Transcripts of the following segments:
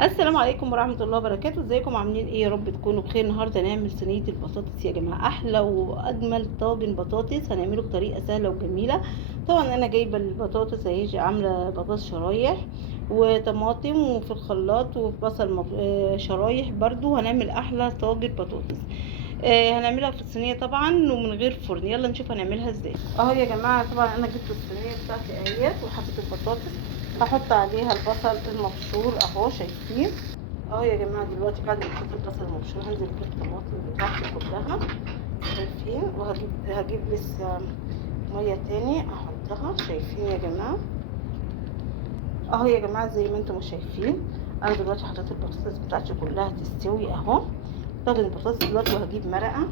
السلام عليكم ورحمة الله وبركاته. ازيكم عاملين ايه؟ يا رب تكونوا بخير. النهارده هنعمل صينية البطاطس يا جماعة، احلى واجمل طاجن بطاطس. هنعمله بطريقة سهلة وجميلة. طبعا انا جايبة البطاطس اهي، عاملة بطاطس شرايح وطماطم وفي الخلاط وبصل شرايح برضو. هنعمل احلى طاجن بطاطس. هنعملها في الصينية طبعا ومن غير فرن. يلا نشوف هنعملها ازاي. اهو يا جماعة، طبعا انا جبت الصينية بتاعتي اهيت وحطيت البطاطس. هحط عليها البصل المبشور اهو، شايفين اهو يا جماعه. دلوقتي بعد ما احط البصل المبشور هنزل بالطماطم بتاعتي كلها، شايفين. هجيب لسه ميه تاني احطها، شايفين يا جماعه. اهو يا جماعه زي ما انتم شايفين، انا دلوقتي حطيت البطاطس بتاعتي كلها تستوي اهو. طاجن البطاطس دلوقتي، وهجيب مرقه.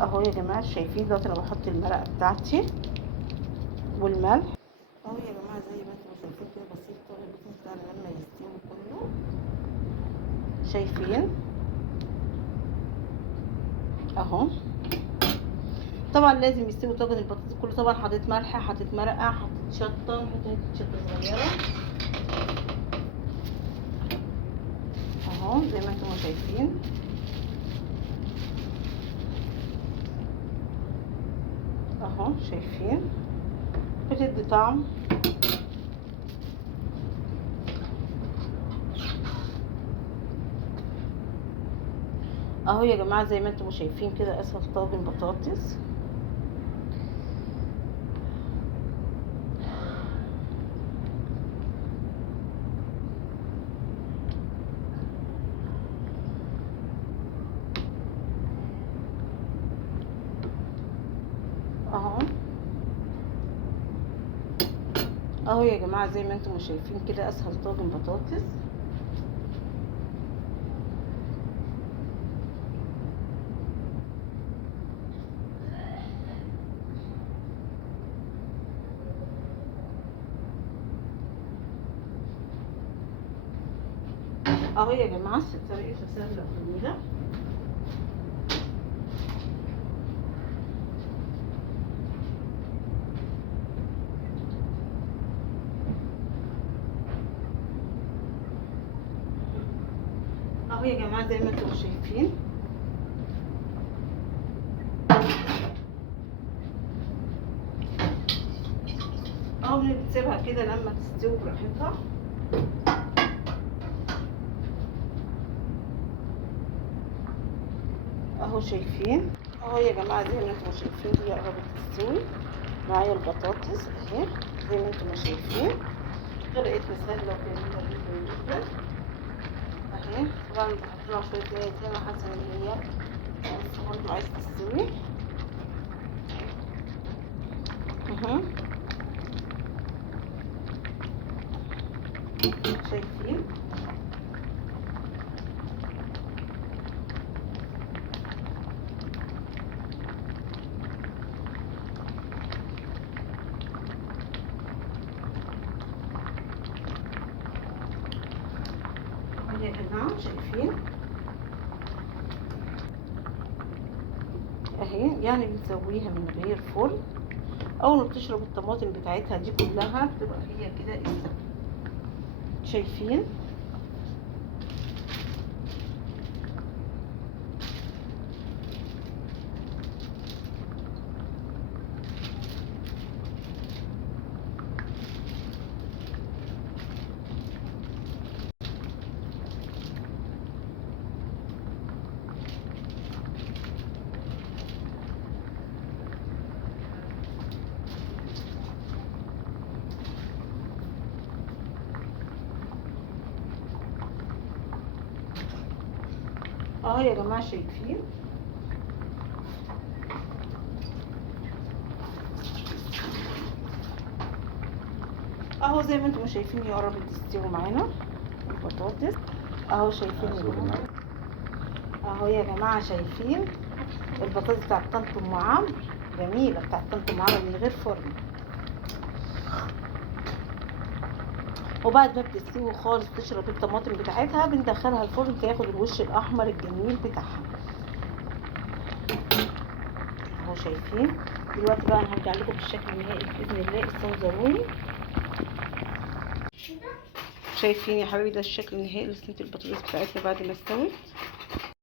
اهو يا جماعه شايفين، دلوقتي انا بحط المرقه بتاعتي والملح اهو يا جماعه زي ما انتم شايفين كده. بسيب طاجن البطاطس بتاعنا لما يستوي كله، شايفين اهو. طبعا لازم يستوي طاجن البطاطس كله. طبعا حطيت ملح، حطيت مرقه، حطيت شطه، حطيت شطه صغيره اهو زي ما انتم شايفين اهو، شايفين بتدي طعم اهو يا جماعه زي ما انتم شايفين كده. اسهل طاجن بطاطس اهو. اهو يا جماعه زي ما انتم شايفين كده، اسهل طاجن بطاطس اهو يا جماعه. طريقه سهله وجميله اهو يا جماعه زي ما انتم شايفين اهو. بنسيبها كده لما تستوي براحتها اهو، شايفين اهو يا جماعه زي ما انتم شايفين هي قربت تستوي معايا البطاطس اهي، زي ما انتم شايفين. طريقتنا سهله وجميله جدا جدا اهي. طبعا بحط لها شويه ميه تاني، حاسه ان هي لسه برضه عايز تستوي اهو، شايفين اهو يا جماعه، شايفين اهي. يعني بنسويها من غير فرن. اول ما بتشرب الطماطم بتاعتها دي كلها بتبقى هي كده استوت، شايفين اهو يا جماعه، شايفين اهو زي ما انتم شايفين هي قربت تستوي معانا البطاطس اهو، شايفين يا جماعه. اهو يا جماعه شايفين البطاطس بتاعت طنط ام عمرو، جميله بتاعت طنط ام عمرو من غير فرن. وبعد ما بتستوي خالص تشرب الطماطم بتاعتها بندخلها الفرن تاخد الوش الاحمر الجميل بتاعها. اهو شايفين. دلوقتي بقى انا هرجع لكم بالشكل النهائي باذن الله، استنظروني. شايفين يا حبايبي ده الشكل النهائي لصينيه البطاطس بتاعتنا بعد ما استوت.